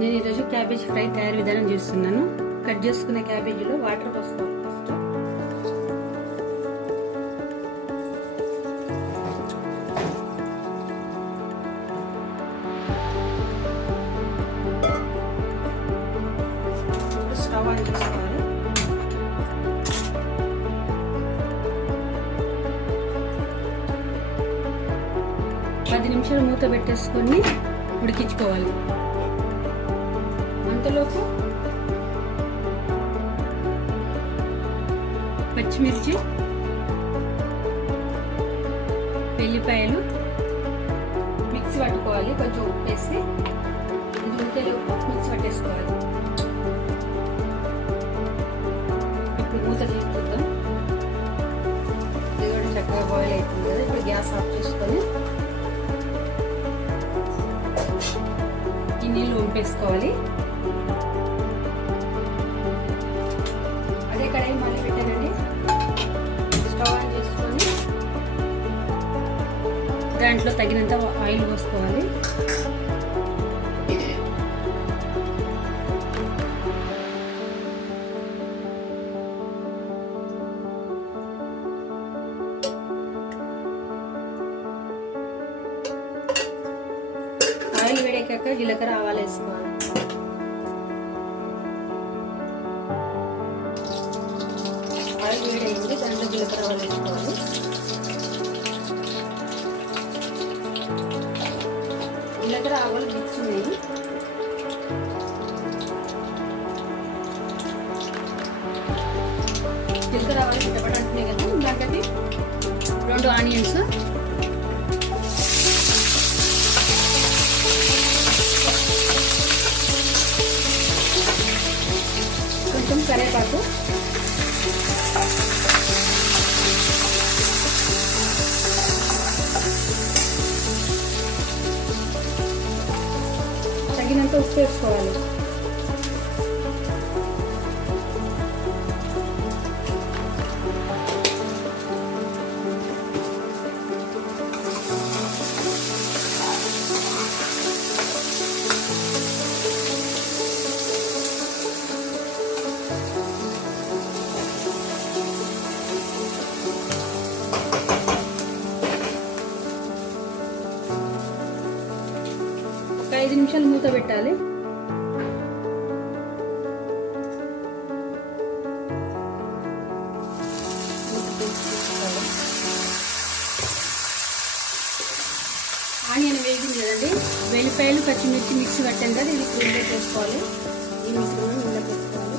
నేను ఈరోజు cabbage fry తయారు విధానం చేస్తున్నాను. కట్ చేసుకున్న క్యాబేజీలో వాటర్ పోసుకోవాలి. ఫస్ట్ స్టవ్ ఆన్ చేసుకోవాలి. పది నిమిషాలు మూత పెట్టేసుకొని ఉడికించుకోవాలి. అంతలోపు పచ్చిమిర్చి, వెల్లిపాయలు మిక్సీ పట్టుకోవాలి. కొంచెం ఉప్పు వేసి ఇది ఉడికేలోపు మిక్సీ పట్టేసుకోవాలి. ఇప్పుడు మూత తీసి చూద్దాం. ఇది కూడా చక్కగా బాయిల్ అవుతుంది కదా. ఇప్పుడు గ్యాస్ ఆఫ్ చేసుకొని ఈ నీళ్ళు వంపేసుకోవాలి. అదే కడాయి మళ్ళీ పెట్టానండి. స్టవ్ ఆన్ చేసుకొని దాంట్లో తగినంత ఆయిల్ పోసుకోవాలి. ఆయిల్ వేడెక్కాక జీలకర్ర, ఆవాలు వేసుకోవాలి. ఆయిల్ వేడైంది, దాంట్లో జీలకర్ర, ఆవాలు వేసుకోవాలి. జీలకర్ర, ఆవాలు మిక్స్తున్నాయి. జీలకర్ర, ఆవాలు చిట్టపడంటున్నాయి కదా. దాంట్లోకి 2 ఆనియన్స్, కొంచెం కరివేపాకు, తగినంత ఉప్పు వేసుకోవాలి. ఒక 5 నిమిషాలు మూత పెట్టాలి. ఆనియన్ వేగింది కదండి. వెల్లిపాయలు, పచ్చిమిర్చి మిక్సీ పట్టాను కదా. ఇది ఇందులో చేసుకోవాలి. ఈ మిశ్రమం ఇందులో పెట్టుకోవాలి.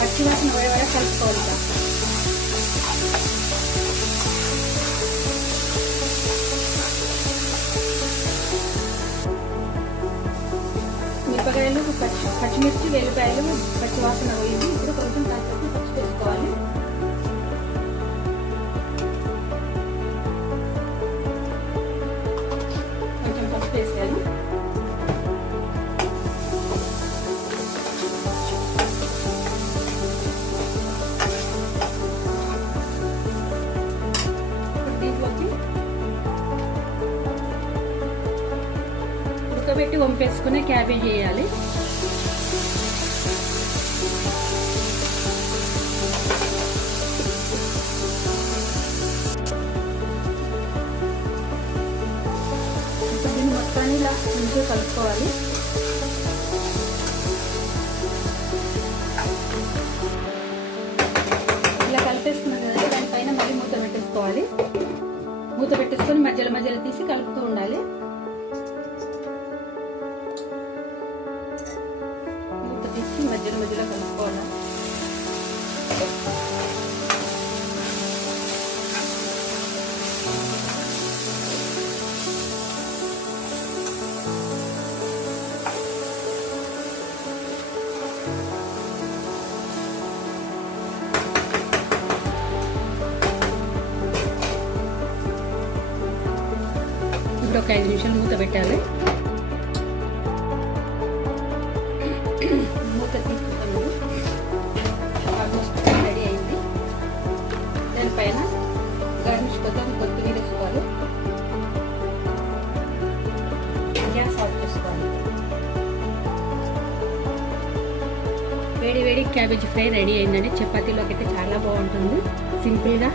పచ్చివాసన పోయే వరకు కలుపుకోవాలి. మిరపకాయలు, పచ్చిమిర్చి, వెల్లిపాయలు పచ్చివాసన పోయింది. ఇప్పుడు కొంచెం కాసేపు పచ్చి వేసుకోవాలి. కొంచెం పసుపు వేసాను. ఉడకబెట్టి వంపేసుకునే క్యాబేజ్ వేయాలి. దీన్ని మొత్తాన్ని ఇలా మంచిగా కలుపుకోవాలి. ఇలా కలిపేసుకున్నాం కదా. దానిపైన మళ్ళీ మూత పెట్టేసుకోవాలి. మూత పెట్టేసుకొని మధ్యలో మధ్యలో తీసి కలుపుతూ ఉండాలి. మధ్యలో మధ్యలో కలుపుకోవాలి. ఇప్పుడు ఒక 5 నిమిషాలు మూత పెట్టాలి. వేడి వేడి క్యాబేజీ ఫ్రై రెడీ అయిందండి. చపాతీలోకి అయితే చాలా బాగుంటుంది. సింపుల్గా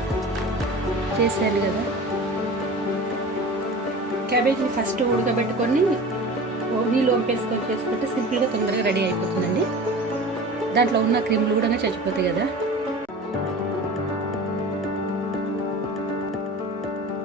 చేశాను కదా. క్యాబేజీని ఫస్ట్ ఉడకబెట్టుకొని నీళ్ళు వంపేసుకొని చేసుకుంటే సింపుల్గా తొందరగా రెడీ అయిపోతుందండి. దాంట్లో ఉన్న క్రీములు కూడా చచ్చిపోతాయి కదా.